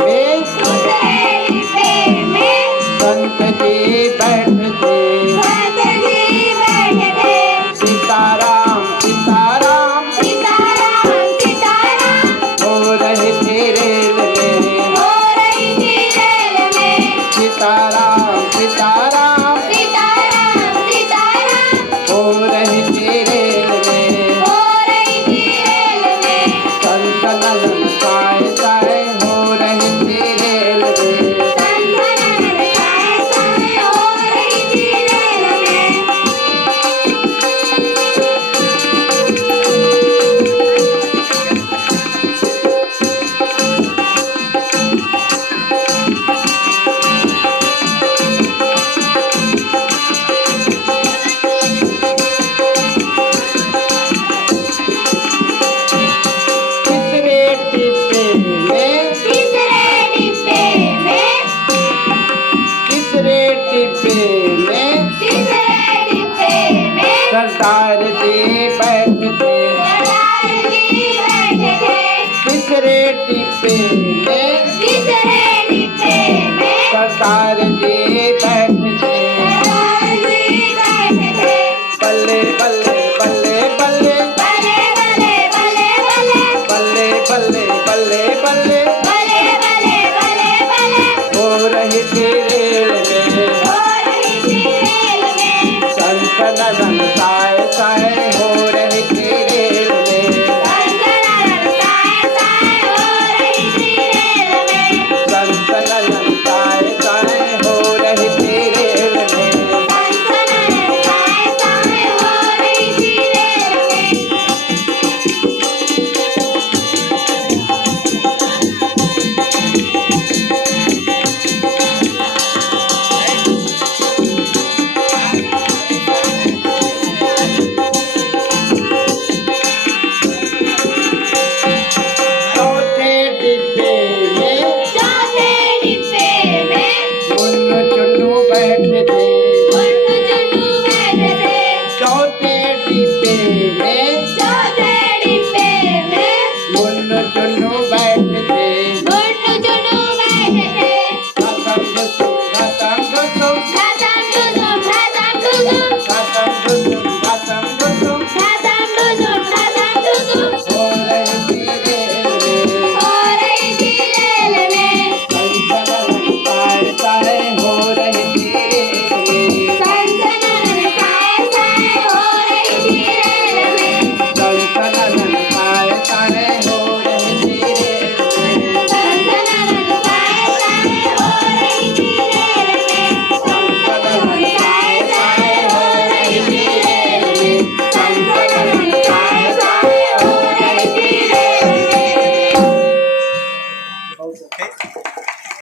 में दूसरे डिब्बे में संत जी बैठते सीताराम सीताराम सीताराम सीताराम हो रहे थे रेल में हो रही थी रेल में सीताराम सीताराम सीताराम सीताराम हो रहे थे रेल में हो रही थी रेल में संत नंदन साए साए हो रहे थे रेल में संतनन साए साए हो रही थी रेल में तीसरे डिब्बे में तीसरे डिब्बे में तीसरे डिब्बे में तीसरे डिब्बे में सरदार जी बैठते सरदार जी बैठे थे तीसरे डिब्बे में तीसरे डिब्बे में सरदार जी बैठते सरदार जी बैठे थे बल्ले बल्ले बल्ले बल्ले बल्ले बल्ले बल्ले बल्ले बल्ले बल्ले बल्ले बल्ले बल्ले बल्ले बल्ले बल्ले हो रही थी रेल में हो रही थी रेल में संत नंदन साए साए हो रही थी रेल में संतनन साए साए हो रही थी रेल में संत नंदन साए साए हो रही थी रेल में संतनन साए साए हो रही थी रेल में चौथे डिब्बे में चौथे डिब्बे में मुन्नु चुन्नू बैठे थे मुन्नु चुन्नू बैठे थे चौथे डिब्बे में चौथे डिब्बे में मुन्नु चुन्नू बैठे थे मुन्नु चुन्नू बैठे थे खत्म दुसुम खत्म दुसुम खत्म डुसुम खत्म डुसुम खत्म दुसुम खत्म दुसुम खत्म डुसुम खत्म डुसुम हो रही थी रेल में हो रही थी रेल में संत नंदन साए साए हो रही थी रेल में संतनन साए साए हो रही थी रेल में संत नंदन साए साए हो रही थी रेल में संतनन साए साए हो रही थी रेल में संतनन साए साए हो रही थी रेल में संतनन साए साए हो रही थी रेल में Okay.